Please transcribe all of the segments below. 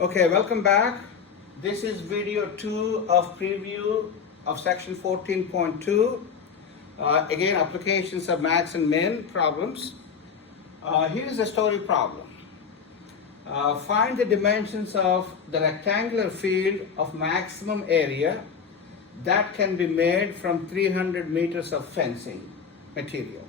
Okay, welcome back. This is video 2 of preview of section 14.2. Again, applications of max and min problems. Here's a story problem. Find the dimensions of the rectangular field of maximum area that can be made from 300 meters of fencing material.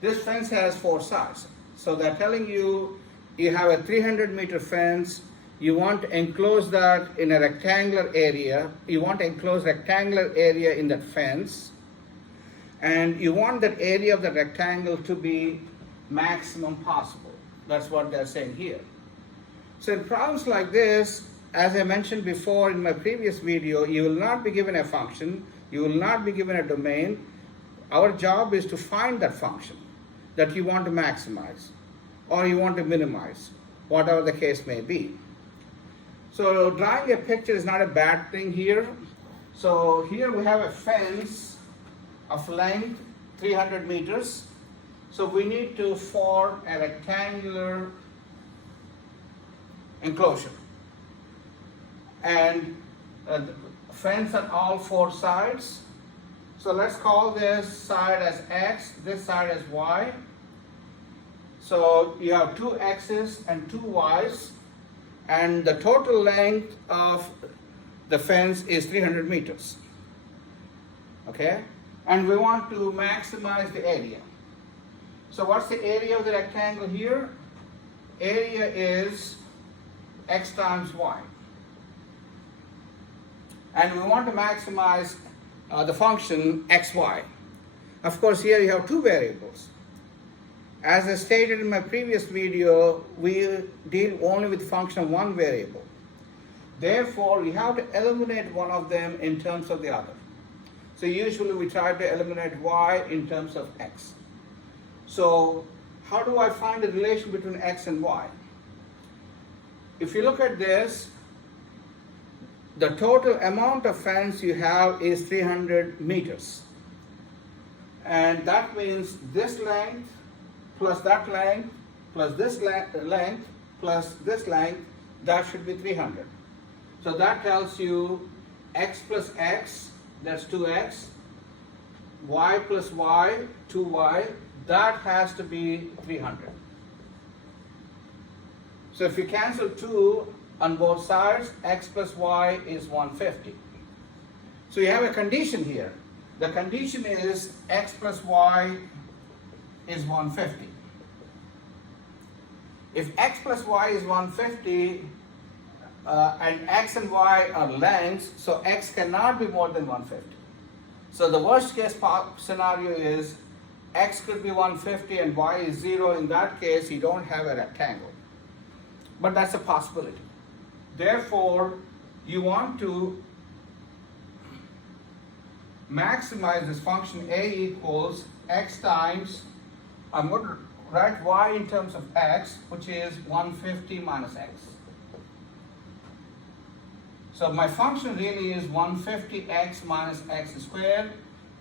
This fence has 4 sides. So they're telling you have a 300-meter fence, you want to enclose that in a rectangular area, you want to enclose rectangular area in that fence, and you want that area of the rectangle to be maximum possible. That's what they're saying here. So in problems like this, as I mentioned before in my previous video, you will not be given a function, you will not be given a domain. Our job is to find that function that you want to maximize or you want to minimize, whatever the case may be. So drawing a picture is not a bad thing here. So here we have a fence of length 300 meters. So we need to form a rectangular enclosure. And fence on all 4 sides. So let's call this side as X, this side as Y. So you have 2 X's and 2 Y's, and the total length of the fence is 300 meters. Okay? And we want to maximize the area. So what's the area of the rectangle here? Area is X times Y. And we want to maximize the function xy. Of course, here you have 2 variables. As I stated in my previous video, we deal only with function of 1 variable. Therefore, we have to eliminate one of them in terms of the other. So usually we try to eliminate y in terms of x. So how do I find the relation between x and y? If you look at this, the total amount of fence you have is 300 meters. And that means this length plus that length plus this length plus this length, that should be 300. So that tells you x plus x, that's 2x, y plus y, 2y, that has to be 300. So if you cancel 2 on both sides, x plus y is 150. So you have a condition here. The condition is x plus y is 150. If x plus y is 150 and x and y are lengths, so x cannot be more than 150. So the worst case scenario is x could be 150 and y is 0. In that case, you don't have a rectangle. But that's a possibility. Therefore, you want to maximize this function a equals x times, I'm going to write y in terms of x, which is 150 minus x. So my function really is 150x minus x squared.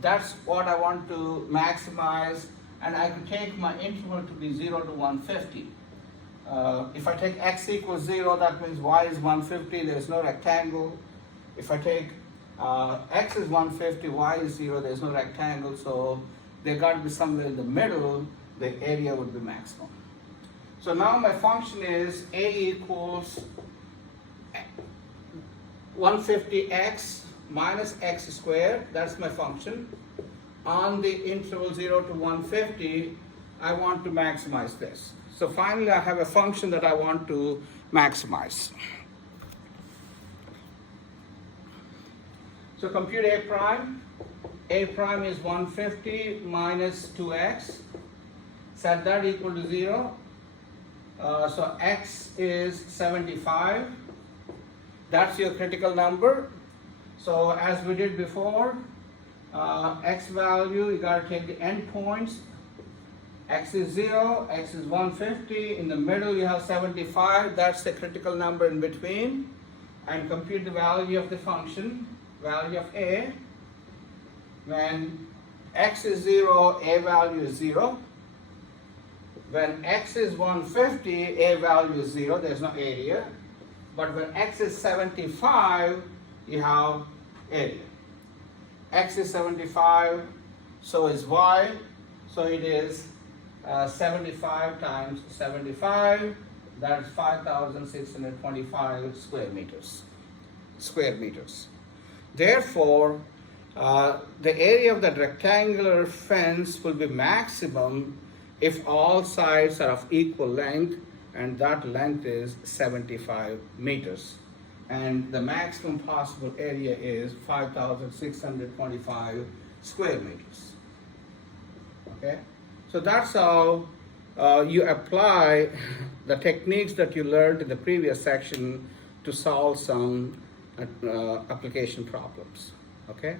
That's what I want to maximize, and I could take my interval to be 0 to 150. If I take x equals 0, that means y is 150, there is no rectangle. If I take x is 150, y is 0, there is no rectangle, so they got to be somewhere in the middle, the area would be maximum. So now my function is a equals 150x minus x squared, that's my function. On the interval 0 to 150, I want to maximize this. So finally, I have a function that I want to maximize. So compute a prime. A prime is 150 minus 2x. Set that equal to 0. So x is 75. That's your critical number. So as we did before, x value, you got to take the endpoints. X is 0, x is 150, in the middle you have 75, that's the critical number in between, and compute the value of the function, value of a. When x is 0, a value is 0. When x is 150, a value is 0, there's no area. but when x is 75, you have area. X is 75, so is y, so it is 75 times 75, that's 5,625 square meters. Therefore, the area of that rectangular fence will be maximum if all sides are of equal length, and that length is 75 meters. And the maximum possible area is 5,625 square meters. Okay? So that's how you apply the techniques that you learned in the previous section to solve some application problems. Okay?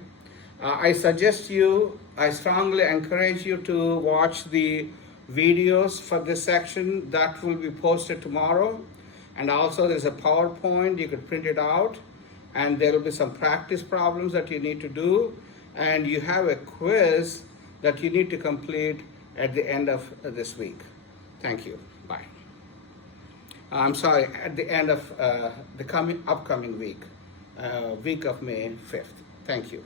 I strongly encourage you to watch the videos for this section that will be posted tomorrow. And also there's a PowerPoint, you could print it out, and there will be some practice problems that you need to do, and you have a quiz that you need to complete at the end of this week. Thank you. Bye. I'm sorry, at the end of the upcoming week, week of May 5th. Thank you.